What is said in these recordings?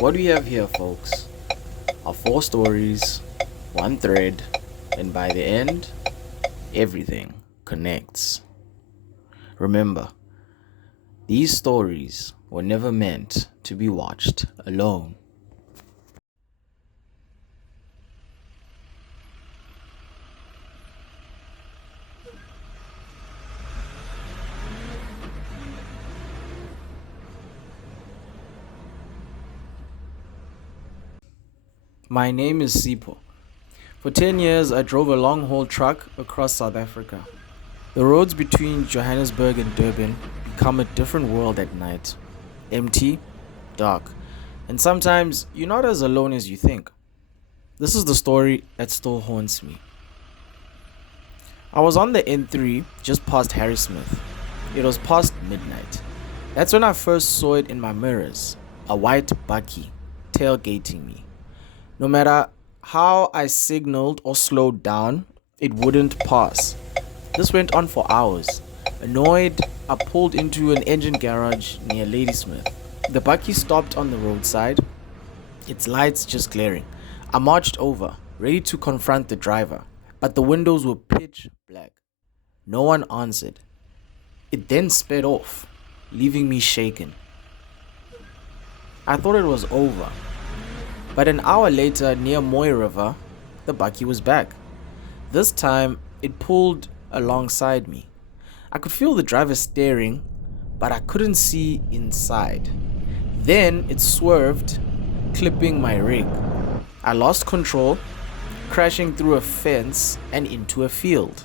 What we have here, folks, are four stories, one thread, and by the end, everything connects. Remember, these stories were never meant to be watched alone. My name is Sipo. For 10 years, I drove a long haul truck across South Africa. The roads between Johannesburg and Durban become a different world at night. Empty, dark, and sometimes you're not as alone as you think. This is the story that still haunts me. I was on the N3 just past Harrismith. It was past midnight. That's when I first saw it in my mirrors. A white bakkie tailgating me. No matter how I signaled or slowed down, it wouldn't pass. This went on for hours. Annoyed, I pulled into an engine garage near Ladysmith. The bakkie stopped on the roadside, its lights just glaring. I marched over, ready to confront the driver, but the windows were pitch black. No one answered. It then sped off, leaving me shaken. I thought it was over, but an hour later, near Moy River, the bakkie was back. This time, it pulled alongside me. I could feel the driver staring, but I couldn't see inside. Then it swerved, clipping my rig. I lost control, crashing through a fence and into a field.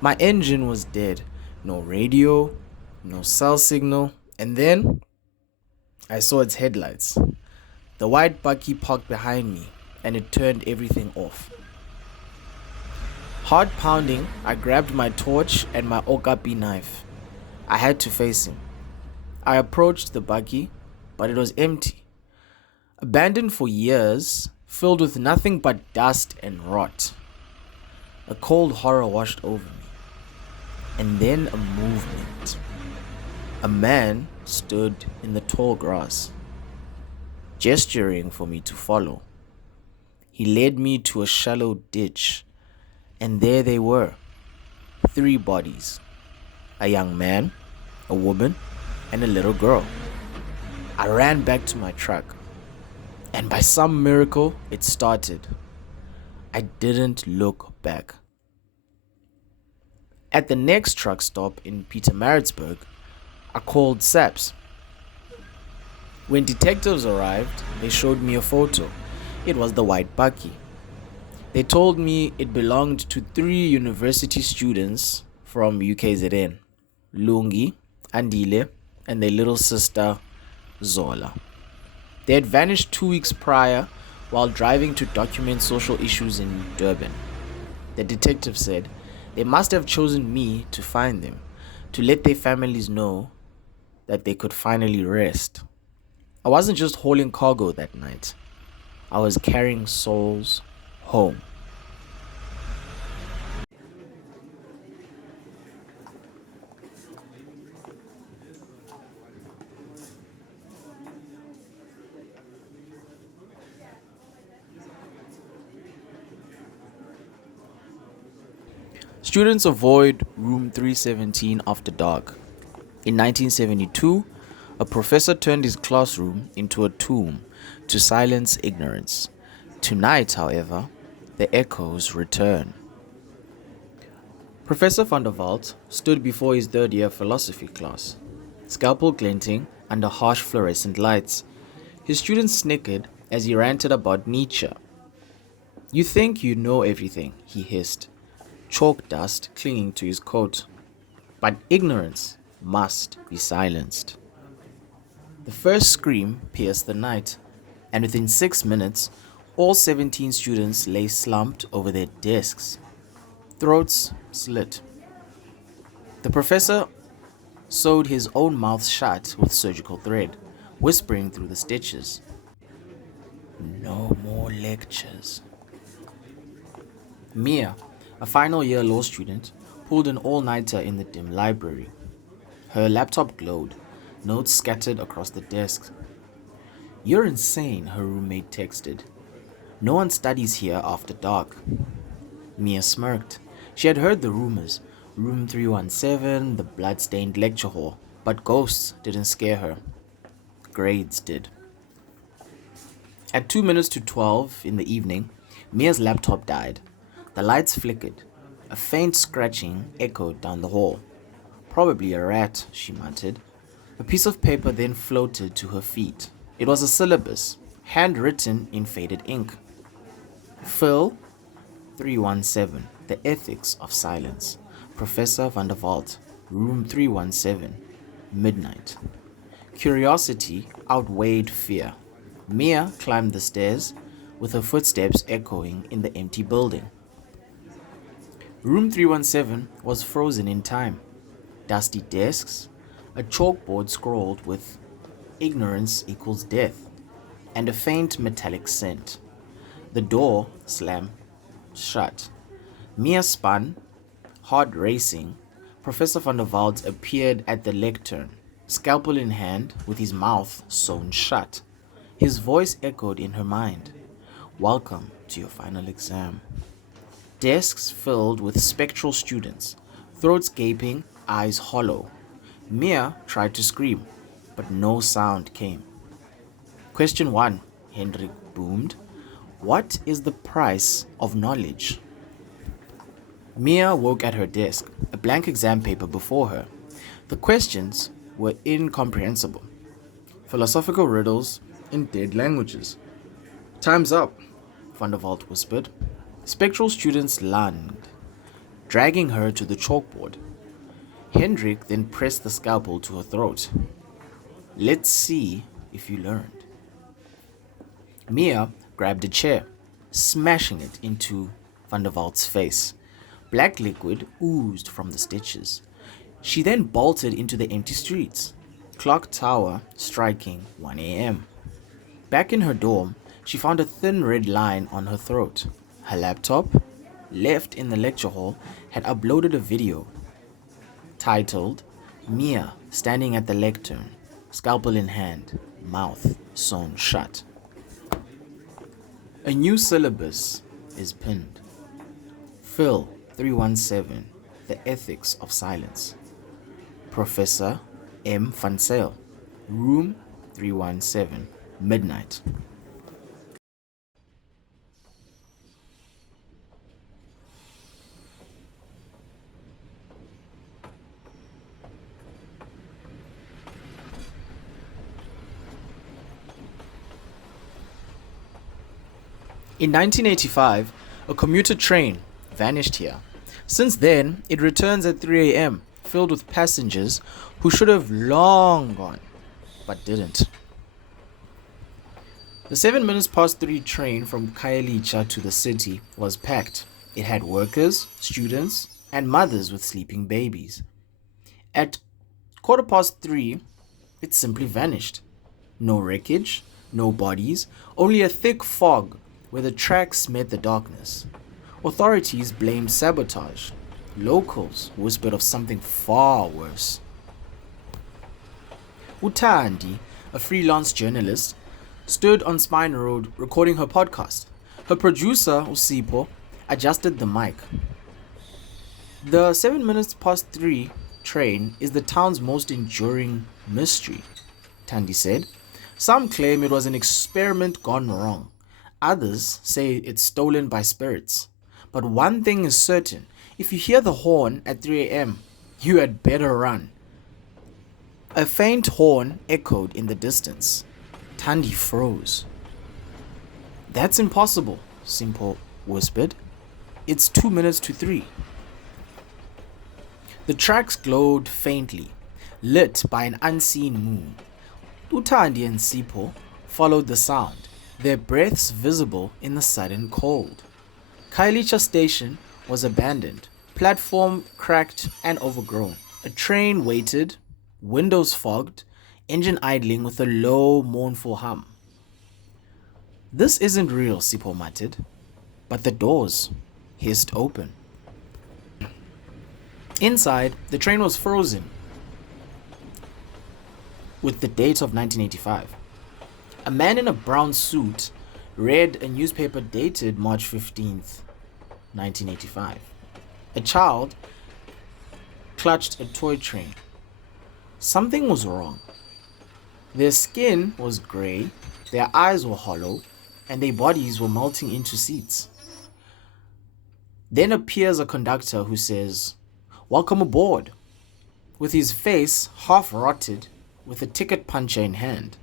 My engine was dead. No radio, no cell signal, and then I saw its headlights. The white bakkie parked behind me, and it turned everything off. Heart pounding, I grabbed my torch and my okapi knife. I had to face him. I approached the bakkie, but it was empty. Abandoned for years, filled with nothing but dust and rot. A cold horror washed over me. And then a movement. A man stood in the tall grass, gesturing for me to follow. He led me to a shallow ditch, and there they were. 3 bodies. A young man, a woman, and a little girl. I ran back to my truck, and by some miracle, it started. I didn't look back. At the next truck stop in Pietermaritzburg, I called SAPS. When detectives arrived, they showed me a photo. It was the white bakkie. They told me it belonged to 3 university students from UKZN, Lungi, Andile, and their little sister, Zola. They had vanished 2 weeks prior while driving to document social issues in Durban. The detective said they must have chosen me to find them, to let their families know that they could finally rest. I wasn't just hauling cargo that night. I was carrying souls home. Students avoid room 317 after dark. In 1972, a professor turned his classroom into a tomb to silence ignorance. Tonight, however, the echoes return. Professor van der Walt stood before his third-year philosophy class, scalpel glinting under harsh fluorescent lights. His students snickered as he ranted about Nietzsche. "You think you know everything," he hissed, chalk dust clinging to his coat. "But ignorance must be silenced." The first scream pierced the night, and within 6 minutes, all 17 students lay slumped over their desks, throats slit. The professor sewed his own mouth shut with surgical thread, whispering through the stitches, "No more lectures." Mia, a final year law student, pulled an all-nighter in the dim library. Her laptop glowed, notes scattered across the desk. "You're insane," her roommate texted. "No one studies here after dark." Mia smirked. She had heard the rumors. Room 317, the blood-stained lecture hall. But ghosts didn't scare her. Grades did. At 2 minutes to 12 in the evening, Mia's laptop died. The lights flickered. A faint scratching echoed down the hall. "Probably a rat," she muttered. A piece of paper then floated to her feet. It was a syllabus, handwritten in faded ink. Phil 317, The Ethics of Silence. Professor van der Walt, room 317, midnight. Curiosity outweighed fear. Mia climbed the stairs, with her footsteps echoing in the empty building. Room 317 was frozen in time. Dusty desks, a chalkboard scrawled with "Ignorance equals death," and a faint metallic scent. The door slammed shut. Mia spun, heart racing. Professor van der Walt appeared at the lectern, scalpel in hand, with his mouth sewn shut. His voice echoed in her mind. "Welcome to your final exam." Desks filled with spectral students, throats gaping, eyes hollow. Mia tried to scream, but no sound came. "Question 1, Hendrik boomed. "What is the price of knowledge?" Mia woke at her desk, a blank exam paper before her. The questions were incomprehensible. Philosophical riddles in dead languages. "Time's up," Van der Walt whispered. Spectral students lunged, dragging her to the chalkboard. Hendrik then pressed the scalpel to her throat. "Let's see if you learned." Mia grabbed a chair, smashing it into Van der Walt's face. Black liquid oozed from the stitches. She then bolted into the empty streets. Clock tower striking 1 a.m. Back in her dorm, she found a thin red line on her throat. Her laptop, left in the lecture hall, had uploaded a video titled "Mia standing at the lectern, scalpel in hand, mouth sewn shut." A new syllabus is pinned. Phil 317, The Ethics of Silence. Professor M. Van Zyl, room 317, midnight. In 1985, a commuter train vanished here. Since then, it returns at 3 a.m., filled with passengers who should have long gone, but didn't. The 7 minutes past 3 train from Khayelitsha to the city was packed. It had workers, students, and mothers with sleeping babies. At 3:15, it simply vanished. No wreckage, no bodies, only a thick fog where the tracks met the darkness. Authorities blamed sabotage. Locals whispered of something far worse. Utandi, a freelance journalist, stood on Spine Road recording her podcast. Her producer, Usipo, adjusted the mic. The 7 minutes past 3 train is the town's most enduring mystery, Tandy said. Some claim it was an experiment gone wrong. Others say it's stolen by spirits. But one thing is certain, if you hear the horn at 3 a.m., you had better run. A faint horn echoed in the distance. Tandy froze. "That's impossible," Simpo whispered. "It's 2 minutes to 3. The tracks glowed faintly, lit by an unseen moon. Utandi and Sipo followed the sound, their breaths visible in the sudden cold. Khayelitsha station was abandoned, platform cracked and overgrown. A train waited, windows fogged, engine idling with a low, mournful hum. "This isn't real," Sipo muttered, but the doors hissed open. Inside, the train was frozen with the date of 1985. A man in a brown suit read a newspaper dated March 15th, 1985. A child clutched a toy train. Something was wrong. Their skin was grey, their eyes were hollow, and their bodies were melting into seats. Then appears a conductor who says, "Welcome aboard," with his face half rotted, with a ticket puncher in hand.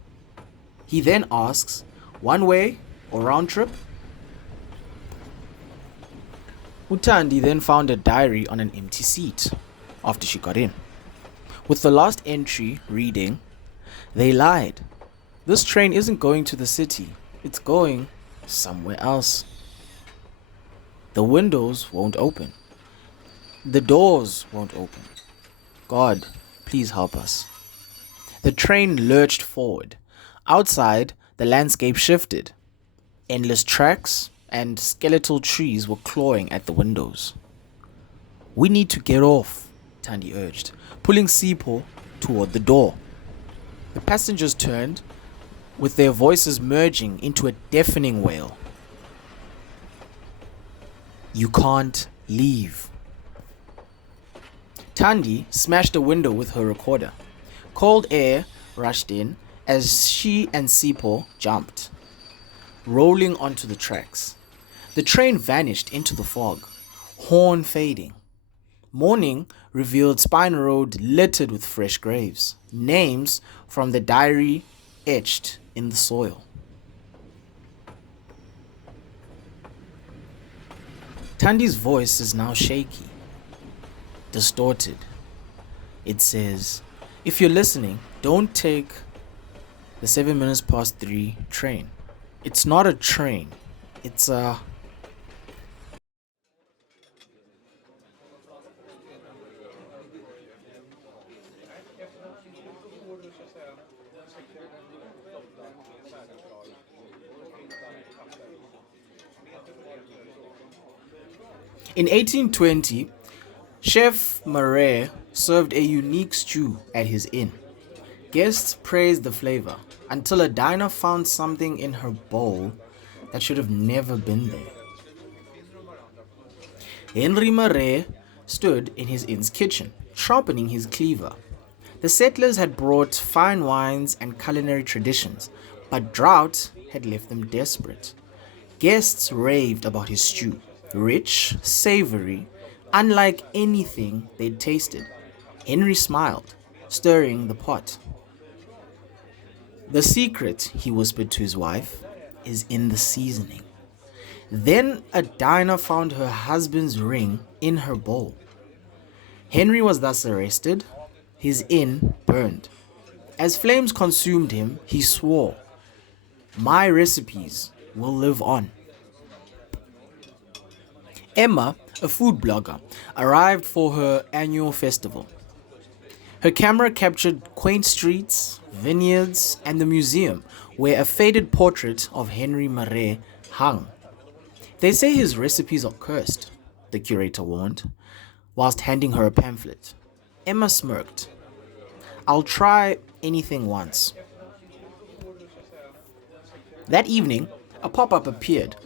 He then asks, "One way or round trip?" Utandi then found a diary on an empty seat after she got in, with the last entry reading, "They lied. This train isn't going to the city. It's going somewhere else. The windows won't open. The doors won't open. God, please help us." The train lurched forward. Outside, the landscape shifted. Endless tracks and skeletal trees were clawing at the windows. "We need to get off," Tandi urged, pulling Sipho toward the door. The passengers turned, with their voices merging into a deafening wail. "You can't leave." Tandi smashed a window with her recorder. Cold air rushed in as she and Sipho jumped, rolling onto the tracks. The train vanished into the fog, horn fading. Morning revealed Spine Road littered with fresh graves, names from the diary etched in the soil. Tandi's voice is now shaky, distorted. It says, "If you're listening, don't take the 3 train. It's not a train. It's a..." In 1820, Chef Marais served a unique stew at his inn. Guests praised the flavor until a diner found something in her bowl that should have never been there. Henry Marais stood in his inn's kitchen, sharpening his cleaver. The settlers had brought fine wines and culinary traditions, but drought had left them desperate. Guests raved about his stew, rich, savory, unlike anything they'd tasted. Henry smiled, stirring the pot. "The secret," he whispered to his wife, "is in the seasoning." Then a diner found her husband's ring in her bowl. Henry was thus arrested, his inn burned. As flames consumed him, he swore, "My recipes will live on." Emma, a food blogger, arrived for her annual festival. Her camera captured quaint streets, vineyards, and the museum where a faded portrait of Henry Marais hung. "They say his recipes are cursed," the curator warned, whilst handing her a pamphlet. Emma smirked. "I'll try anything once." That evening, a pop-up appeared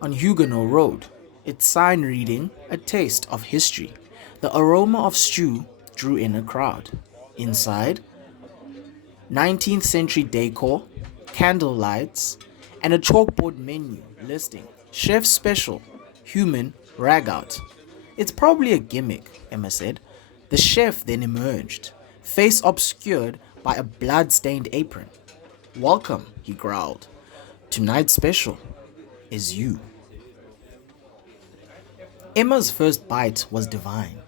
on Huguenot Road, its sign reading, "A taste of history." The aroma of stew drew in a crowd. Inside, 19th century decor, candle lights, and a chalkboard menu listing chef special, human ragout. "It's probably a gimmick," Emma said. The chef then emerged, face obscured by a blood-stained apron. "Welcome," he growled. "Tonight's special is you." Emma's first bite was divine,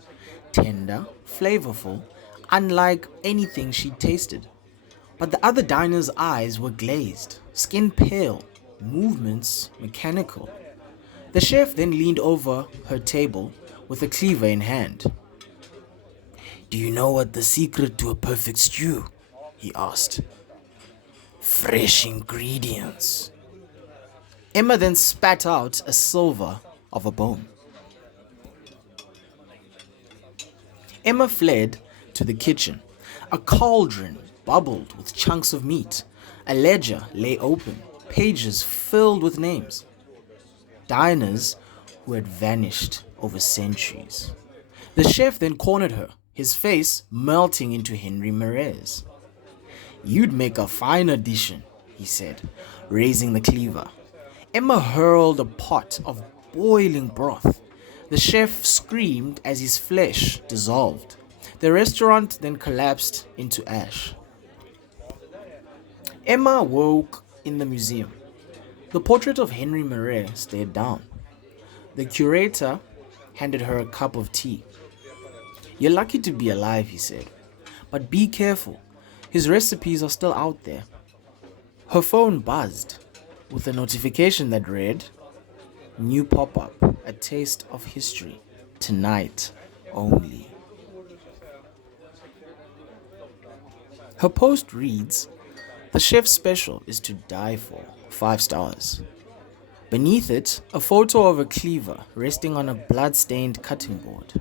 tender, flavorful, unlike anything she'd tasted. But the other diner's eyes were glazed, skin pale, movements mechanical. The chef then leaned over her table with a cleaver in hand. "Do you know what the secret to a perfect stew?" he asked. "Fresh ingredients." Emma then spat out a silver of a bone. Emma fled to the kitchen. A cauldron bubbled with chunks of meat. A ledger lay open, pages filled with names. Diners who had vanished over centuries. The chef then cornered her, his face melting into Henry Marais. "You'd make a fine addition," he said, raising the cleaver. Emma hurled a pot of boiling broth. The chef screamed as his flesh dissolved. The restaurant then collapsed into ash. Emma woke in the museum. The portrait of Henry Marais stared down. The curator handed her a cup of tea. "You're lucky to be alive," he said. "But be careful. His recipes are still out there." Her phone buzzed with a notification that read, "New pop-up, a taste of history, tonight only." Her post reads, "The chef's special is to die for, 5 stars." Beneath it, a photo of a cleaver resting on a blood-stained cutting board.